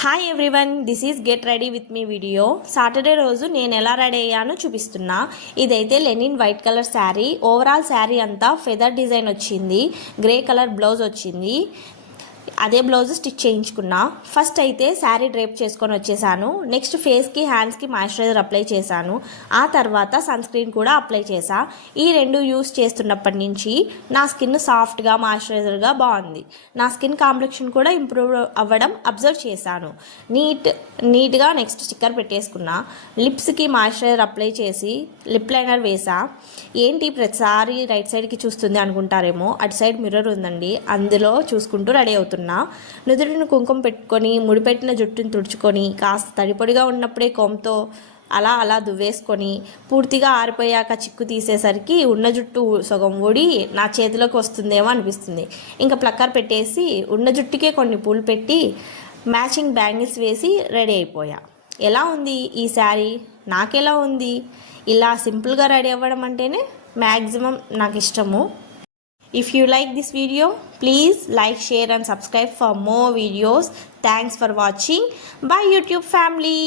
Hi everyone, this is get ready with me video. Saturday రోజు నేను ఎలా ready అయ్యానో చూపిస్తున్నా. ఇదైతే linen white colour sari. Overall sari అంతా ఫెదర్ డిజైన్ వచ్చింది. గ్రే కలర్ బ్లౌజ్ వచ్చింది. అదే బ్లౌజ్ స్టిచ్ చేయించుకున్నా. ఫస్ట్ అయితే శారీ డ్రేప్ చేసుకొని వచ్చేసాను. నెక్స్ట్ ఫేస్కి హ్యాండ్స్కి మాయిశ్చరైజర్ అప్లై చేశాను. ఆ తర్వాత సన్ స్క్రీన్ కూడా అప్లై చేశా. ఈ రెండు యూస్ చేస్తున్నప్పటి నుంచి నా స్కిన్ సాఫ్ట్గా మాయిశ్చరైజర్గా బాగుంది. నా స్కిన్ కాంప్లెక్షన్ కూడా ఇంప్రూవ్ అవ్వడం అబ్జర్వ్ చేశాను. నీట్గా నెక్స్ట్ స్టిక్కర్ పెట్టేసుకున్నా. లిప్స్కి మాయిశ్చరైజర్ అప్లై చేసి లిప్ లైనర్ వేసా. ఏంటి ప్రతిసారి రైట్ సైడ్కి చూస్తుంది అనుకుంటారేమో, అటు సైడ్ మిర్రర్ ఉందండి, అందులో చూసుకుంటూ రెడీ అవుతున్నా. నుదుటిని కుంకుమ పెట్టుకొని ముడిపెట్టిన జుట్టుని తుడుచుకొని కాస్త తడిపొడిగా ఉన్నప్పుడే కోమ్తో అలా అలా దువ్వేసుకొని పూర్తిగా ఆరిపోయాక చిక్కు తీసేసరికి ఉన్న జుట్టు సగం ఊడి నా చేతిలోకి వస్తుందేమో అనిపిస్తుంది. ఇంకా ప్లక్కర్ పెట్టేసి ఉన్న జుట్టుకే కొన్ని పూలు పెట్టి మ్యాచింగ్ బ్యాంగిల్స్ వేసి రెడీ అయిపోయా. ఎలా ఉంది ఈ శారీ? నాకెలా ఉంది? ఇలా సింపుల్గా రెడీ అవ్వడం అంటేనే మ్యాక్సిమం నాకు ఇష్టము. If you like this video, please like, share and subscribe for more videos. Thanks for watching. Bye YouTube family.